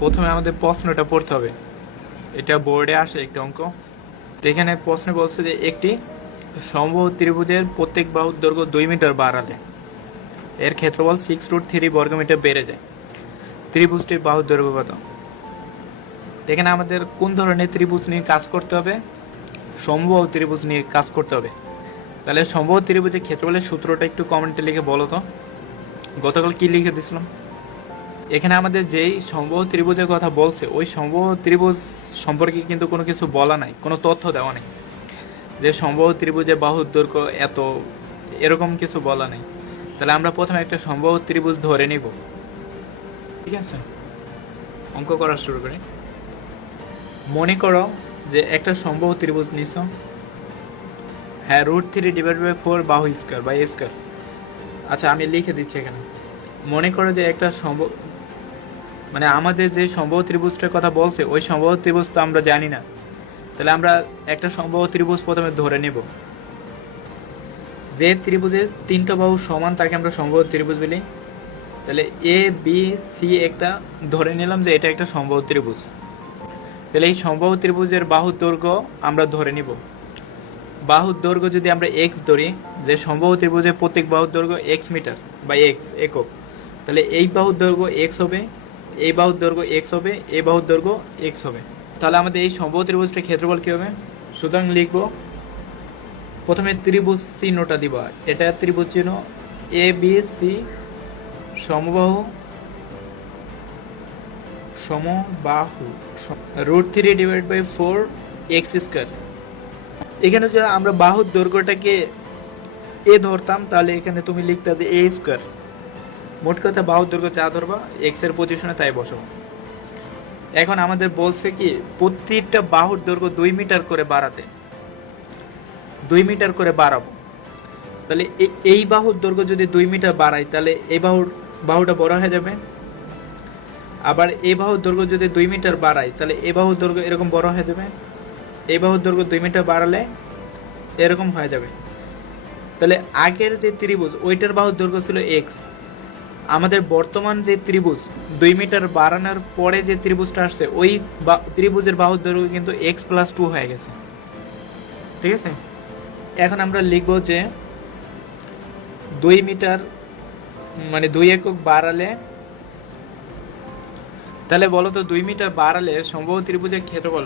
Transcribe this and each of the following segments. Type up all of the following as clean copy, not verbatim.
প্রথমে আমাদের প্রশ্নটা পড়তে হবে। এটা বোর্ডে আসে একটা অঙ্ক। তো এখানে প্রশ্নে বলছে যে একটি সমবাহু ত্রিভুজের প্রত্যেক বাহুর দৈর্ঘ্য 2 মিটার বাড়ালে এর ক্ষেত্রফল 6√3 বর্গমিটার বেড়ে যায়। ত্রিভুজটির বাহুর দৈর্ঘ্য কত? এখানে আমাদের কোন ধরনের ত্রিভুজ নিয়ে কাজ করতে হবে? সমবাহু ত্রিভুজ নিয়ে কাজ করতে হবে। তাহলে সমবাহু ত্রিভুজের ক্ষেত্রফলের সূত্রটা একটু কমেন্টে লিখে বলো তো। গতকাল কি লিখে দিছিলাম? এখানে আমাদের যেই সমবাহু ত্রিভুজের কথা বলছে ওই সমবাহু ত্রিভুজ সম্পর্কে কিন্তু কোনো কিছু বলা নাই, কোনো তথ্য দেওয়া নেই যে সমবাহু ত্রিভুজের বাহুর দৈর্ঘ্য এত, এরকম কিছু বলা নেই। তাহলে আমরা প্রথমে একটা সমবাহু ত্রিভুজ ধরে নিব, ঠিক আছে? অঙ্ক করা শুরু করি। মনে করো যে একটা সমবাহু ত্রিভুজ নিছ, হ্যাঁ, √3/4 বাহু স্কোয়ার বাই স্কোয়ার। আচ্ছা, আমি লিখে দিচ্ছি এখানে। মনে করো যে একটা মানে আমাদের যে সমবাহু ত্রিভুজটার কথা বলছে ওই সমবাহু ত্রিভুজ তো আমরা জানি না। তাহলে আমরা একটা সমবাহু ত্রিভুজ প্রথমে ধরে নেব। যে ত্রিভুজের 3টা বাহু সমান তাকে আমরা সমবাহু ত্রিভুজ বলি। তাহলে এ বি সি একটা ধরে নিলাম যে এটা একটা সমবাহু ত্রিভুজ। তাহলে এই সমবাহু ত্রিভুজের বাহুর দৈর্ঘ্য আমরা ধরে নিব। বাহুর দৈর্ঘ্য যদি আমরা এক্স ধরি, যে সমবাহু ত্রিভুজের প্রত্যেক বাহুর দৈর্ঘ্য এক্স মিটার বা এক্স একক, তাহলে এই বাহুর দৈর্ঘ্য এক্স হবে, এই বাহুর দৈর্ঘ্য এক্স হবে, এই বাহুর দৈর্ঘ্য এক্স হবে। তাহলে আমাদের এই সমবাহু ত্রিভুজটার ক্ষেত্রফল কী হবে? সুতরাং লিখব, প্রথমে ত্রিভুজ চিহ্নটা দিব। এটা ত্রিভুজ চিহ্ন এ বি সি, সমবাহু সমবাহু √3/4 এক্স স্কোয়ার। এখানে যদি আমরা বাহুর দৈর্ঘ্যটাকে এ ধরতাম তাহলে এখানে তুমি লিখতে যে এ স্কোয়ার। মোট কথা বাহুর দৈর্ঘ্য যা ধরবা এক্স এর পজিশনে তাই বসাবো। এখন আমাদের বলছে কি প্রত্যেকটা বাহুর দৈর্ঘ্য 2 মিটার করে বাড়াতে, 2 মিটার করে বাড়াবো। তাহলে এই বাহুর দৈর্ঘ্য যদি 2 মিটার বাড়াই তাহলে এই বাহুটা বড় হয়ে যাবে। আবার এই বাহুর দৈর্ঘ্য যদি 2 মিটার বাড়াই তাহলে এই বাহুর দৈর্ঘ্য এরকম বড় হয়ে যাবে। এই বাহুর দৈর্ঘ্য 2 মিটার বাড়ালে এরকম হয়ে যাবে। তাহলে আগের যে ত্রিভুজ ওইটার বাহুর দৈর্ঘ্য ছিল এক্স। আমাদের বর্তমান যে ত্রিভুজ 2 মিটার বাড়ানোর পরে যে ত্রিভুজটা আসছে ওই ত্রিভুজের বাহুর দৈর্ঘ্য কিন্তু x+2 হয়ে গেছে, ঠিক আছে? এখন আমরা লিখব যে 2 মিটার মানে 2 একক বাড়ালে, তাহলে বলো তো 2 মিটার বাড়ালে সমবাহু ত্রিভুজের ক্ষেত্রফল,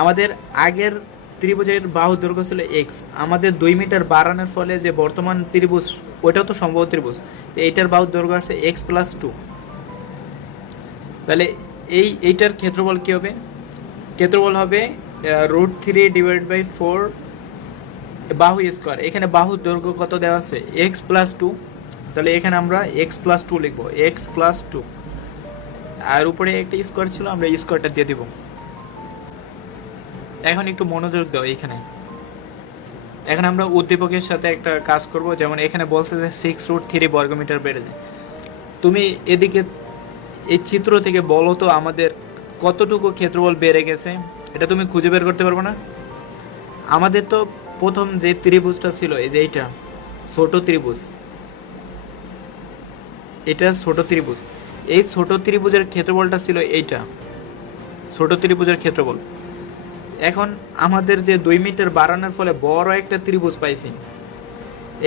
আমাদের আগের ত্রিভুজের বাহুর দৈর্ঘ্য ছিল এক্স, আমাদের 2 মিটার বাড়ানোর ফলে যে বর্তমান ত্রিভুজ ওইটাও তো সমবাহু ত্রিভুজ, এইটার বাহুর দৈর্ঘ্য আসছে x+2। তাহলে এইটার ক্ষেত্রফল কি হবে? ক্ষেত্রফল হবে √3/4 বাহু স্কোয়ার। এখানে বাহুর দৈর্ঘ্য কত দেওয়া আছে? x+2। তাহলে এখানে আমরা x+2 লিখবো, x+2। আর উপরে একটা স্কোয়ার ছিল, আমরা স্কোয়ারটা দিয়ে দিব। এখন একটু মনোযোগ দাও এখানে। এখন আমরা উদ্দীপকের সাথে একটা কাজ করব। যেমন এখানে বলছে যে 6√3 বর্গমিটার বেড়ে যায়। তুমি এদিকে এই চিত্র থেকে বলো তো আমাদের কতটুকু ক্ষেত্রফল বেড়ে গেছে, এটা তুমি খুঁজে বের করতে পারবে না? আমাদের তো প্রথম যে ত্রিভুজটা ছিল এই যে এইটা ছোট ত্রিভুজ, এটা ছোট ত্রিভুজ, এই ছোট ত্রিভুজের ক্ষেত্রফলটা ছিল এইটা ছোট ত্রিভুজের ক্ষেত্রফল। এখন আমাদের যে 2 মিটার বাড়ানোর ফলে বড় একটা ত্রিভুজ পাইছি,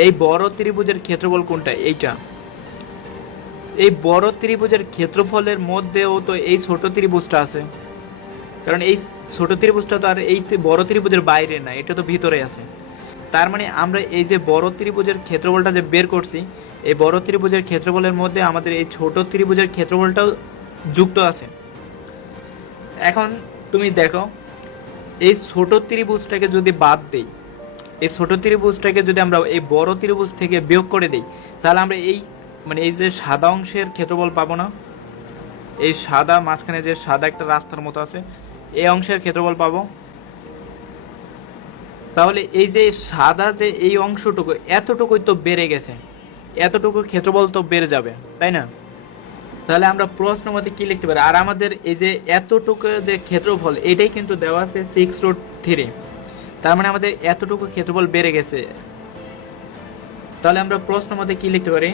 এই বড় ত্রিভুজের ক্ষেত্রফল কোনটা? এইটা। এই বড় ত্রিভুজের ক্ষেত্রফলের মধ্যেও তো এই ছোট ত্রিভুজটা আছে, কারণ এই ছোট ত্রিভুজটা তো আর এই বড় ত্রিভুজের বাইরে না, এটা তো ভিতরে আছে। তার মানে আমরা এই যে বড় ত্রিভুজের ক্ষেত্রফলটা যে বের করছি, এই বড় ত্রিভুজের ক্ষেত্রফলের মধ্যে আমাদের এই ছোট ত্রিভুজের ক্ষেত্রফলটাও যুক্ত আছে। এখন তুমি দেখো, এই ছোট ত্রিভুজটাকে যদি বাদ দেই, এই ছোট ত্রিভুজটাকে যদি আমরা এই বড় ত্রিভুজ থেকে বিয়োগ করে দিই, তাহলে আমরা এই মানে এই যে সাদা অংশের ক্ষেত্রফল পাবো না? এই সাদা মাঝখানে যে সাদা একটা রাস্তার মতো আছে, এই অংশের ক্ষেত্রফল পাবো। তাহলে এই যে সাদা যে এই অংশটুকু এতটুকুই তো বেড়ে গেছে, এতটুকু ক্ষেত্রফল তো বেড়ে যাবে, তাই না? তাহলে আমরা প্রশ্ন মতে কি লিখতে পারি? আর আমাদের এই যে এতটুকু যে ক্ষেত্রফল এটাই কিন্তু দেওয়া আছে 6√3, তার মানে আমাদের এতটুকু ক্ষেত্রফল বেড়ে গেছে। তাহলে আমরা প্রশ্ন মতে কি লিখতে পারি?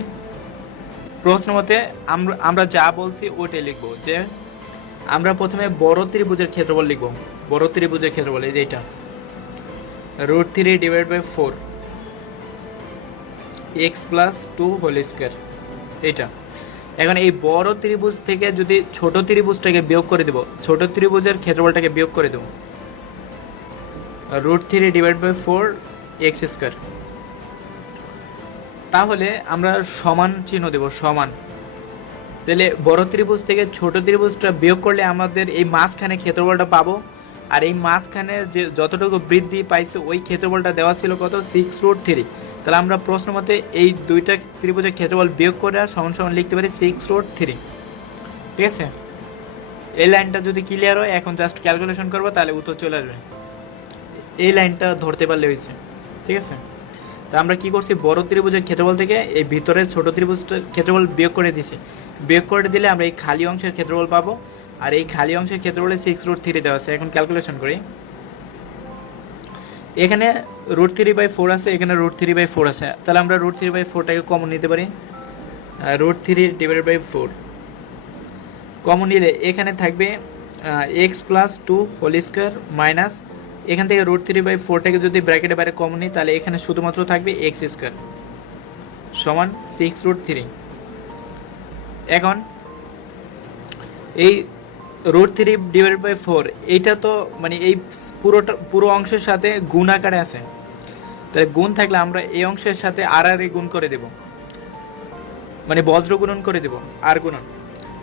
প্রশ্ন মতে আমরা যা বলছি ওইটাই লিখবো, যে আমরা প্রথমে বড় ত্রিভুজের ক্ষেত্রফল লিখব। বড় ত্রিভুজের ক্ষেত্রফল এই যে এটা √3 / 4 x+2 হোল স্কয়ার এটা। এখন এই বড় ত্রিভুজ থেকে যদি ছোট ত্রিভুজটাকে বিয়োগ করে দেব, ছোট ত্রিভুজের ক্ষেত্রফলটাকে বিয়োগ করে দেব √3 / 4 x²। তাহলে আমরা সমান চিহ্ন দেব, সমান। তাহলে বড় ত্রিভুজ থেকে ছোট ত্রিভুজটা বিয়োগ করলে আমাদের এই মাঝখানে ক্ষেত্রফলটা পাবো। আর এই মাঝখানে যে যতটুকু বৃদ্ধি পাইছে ওই ক্ষেত্রফলটা দেওয়া ছিল কত, 6√3। তাহলে আমরা প্রশ্ন মতে এই দুইটা ত্রিভুজের ক্ষেত্রফল বিয়োগ করে সমান সমান লিখতে পারি 6√3। ঠিক আছে, এই লাইনটা যদি ক্লিয়ার হয়, এখন জাস্ট ক্যালকুলেশন করবো তাহলে উত্তর চলে আসবে। এই লাইনটা ধরতে পারলে হয়েছে। ঠিক আছে, তা আমরা কি করছি, বড় ত্রিভুজের ক্ষেত্রফল থেকে এই ভিতরে ছোট ত্রিভুজটার ক্ষেত্রফল বিয়োগ করে দিছি। বিয়োগ করে দিলে আমরা এই খালি অংশের ক্ষেত্রফল পাবো। আর এই খালি অংশের ক্ষেত্রফলে 6√3 দেওয়া আছে। এখন ক্যালকুলেশন করি, এখানে √3/4 আছে, এখানে √3/4 আছে। তাহলে আমরা √3/4টাকে কমন নিতে পারি। √3 / 4 কমন নিলে এখানে থাকবে x+2 হোল স্কয়ার মাইনাস এখান থেকে √3/4টাকে যদি ব্র্যাকেটে বাইরে কমন নিই তাহলে এখানে শুধুমাত্র থাকবে x² সমান 6√3। এখন এই √3 / 4 এইটা তো মানে এই পুরো অংশের সাথে গুণ আকারে আছে। তাহলে গুণ থাকলে আমরা এই অংশের সাথে আর গুণ করে দেব, মানে বজ্র গুণন করে দেব, আর গুণন।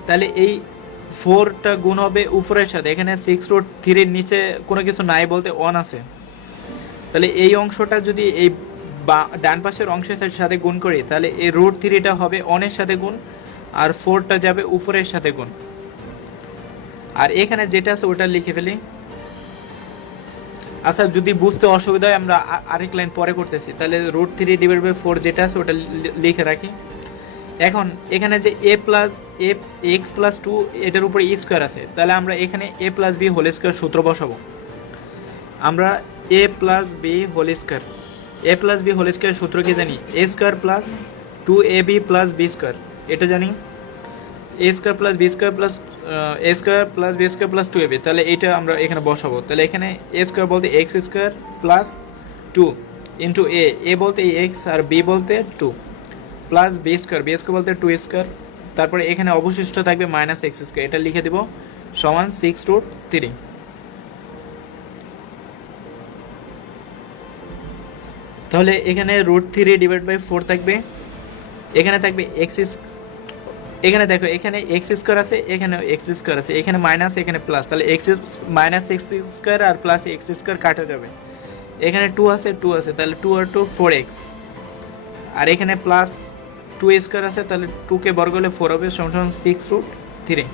তাহলে এই 4টা গুণ হবে উপরের সাথে, এখানে 6√3 নিচে কোনো কিছু নাই বলতে 1 আছে। তাহলে এই অংশটা যদি এই ডান পাশের অংশের সাথে গুণ করি তাহলে এই √3টা হবে 1-এর সাথে গুণ, আর 4টা যাবে উপরের সাথে গুণ। আর এখানে যেটা আছে ওটা লিখে ফেলি। আচ্ছা, যদি বুঝতে অসুবিধা হয় আমরা আরেক লাইন পরে করতেছি। তাহলে √3 / 4 যেটা আছে ওটা লিখে রাখি। এখন এখানে যে x+2 এটার উপরে স্কয়ার আছে, তাহলে আমরা এখানে a+b হোল স্কয়ার সূত্র বসাবো। আমরা a+b whole square, a+b whole square সূত্র কি জানি, a² + 2ab + b², এটা জানি। a² + b² + a² + b² + 2ab, তাহলে এটা আমরা এখানে বসাবো। তাহলে এখানে a² বলতে x² + 2 ইন্টু a বলতে x আর b বলতে 2 প্লাস b² বলতে 2²। তারপরে এখানে অবশিষ্ট থাকবে -x², এটা লিখে দেব সমান 6√3। তাহলে এখানে √3 / 4 থাকবে, এখানে থাকবে এখানে দেখো এখানে x² আছে, এখানে x² আছে, এখানে মাইনাস এখানে প্লাস, তাহলে -x² আর প্লাস x² কাটা যাবে। এখানে 2 আছে, 2 আছে, তাহলে 2 আর 2 4x, আর এখানে প্লাস 2² আছে, তাহলে 2 কে বর্গ করলে 4 হবে সমান 6√3।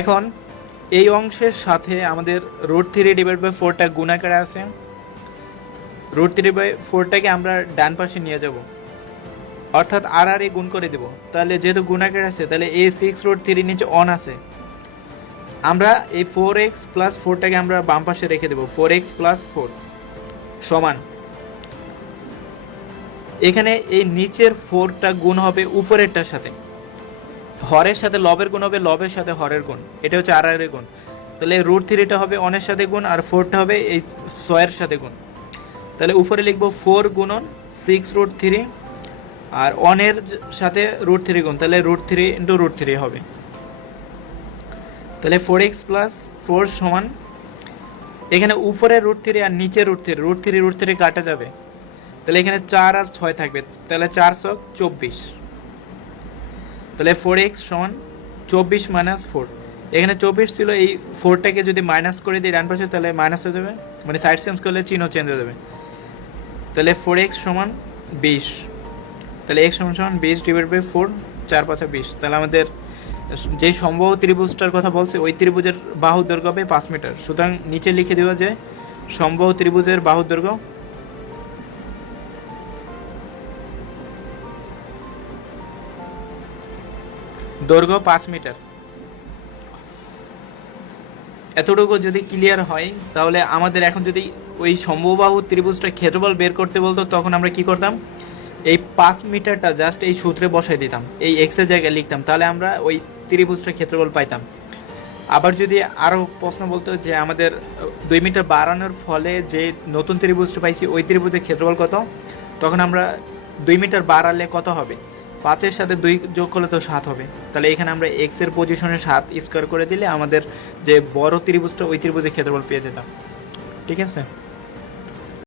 এখন এই অংশের সাথে আমাদের √3 / 4টা গুণ আকারে আছে। √3/4টাকে আমরা ডান পাশে নিয়ে যাব, অর্থাৎ আর গুণ করে দেব। তাহলে যেহেতু গুণ আকারে আছে তাহলে এই 6√3 নিচে 1 আছে, আমরা এই 4x + 4টাকে আমরা বাম পাশে রেখে দেব। 4x + 4 সমান এখানে এই নিচের 4টা গুণ হবে উপরেরটার সাথে, হরের সাথে লবের গুণ হবে, লবের সাথে হরের গুণ, এটা হচ্ছে আর গুণ। তাহলে √3টা হবে 1-এর সাথে গুণ, আর 4টা হবে এই 6-এর সাথে গুণ। তাহলে উপরে লিখবো 4 গুণন 6√3, আর 1-এর সাথে √3 গুণ, তাহলে √3 × √3 হবে। তাহলে 4x + 4 সমান এখানে উপরে √3 আর নিচে √3 কাটা যাবে, তাহলে এখানে 4 আর 6 থাকবে, তাহলে 4 × 6 = 24। তাহলে 4x সমান 24 - 4, এখানে 24 ছিল, এই 4টাকে যদি মাইনাস করে দিই ডান পাশে তাহলে মাইনাস হয়ে যাবে, মানে সাইড চেঞ্জ করলে চিহ্ন চেঞ্জ হয়ে যাবে। তাহলে 4x সমান 20, তাহলে x সমান 20 / 4, 4 × 5 = 20। তাহলে আমাদের যে সম্ভব ত্রিভুজটার কথা বলছে ওই ত্রিভুজের বাহুর দৈর্ঘ্য হবে 5 মিটার। সুতরাং নিচে লিখে দেওয়া যে সম্ভব ত্রিভুজের বাহুর দৈর্ঘ্য 5 মিটার। এতটুকু যদি ক্লিয়ার হয় তাহলে আমাদের এখন যদি ওই সমবাহু ত্রিভুজটা ক্ষেত্রফল বের করতে বলতো তখন আমরা কি করতাম, এই 5 মিটারটা জাস্ট এই সূত্রে বসাই দিতাম, এই এক্স এর জায়গায় লিখতাম, তাহলে আমরা ওই ত্রিভুজটার ক্ষেত্রফল পাইতাম। আবার যদি আরও প্রশ্ন বলতো যে আমাদের 2 মিটার বাড়ানোর ফলে যে নতুন ত্রিভুজটা পাইছি ওই ত্রিভুজের ক্ষেত্রফল কত, তখন আমরা 2 মিটার বাড়ালে কত হবে, 5-এর সাথে 2 যোগ করলে তো 7 হবে। তাহলে এখানে আমরা এক্স এর পজিশনে 7 স্কোয়ার করে দিলে আমাদের যে বড় ত্রিভুজটা ওই ত্রিভুজের ক্ষেত্রফল পেয়ে যেতাম। ঠিক আছে।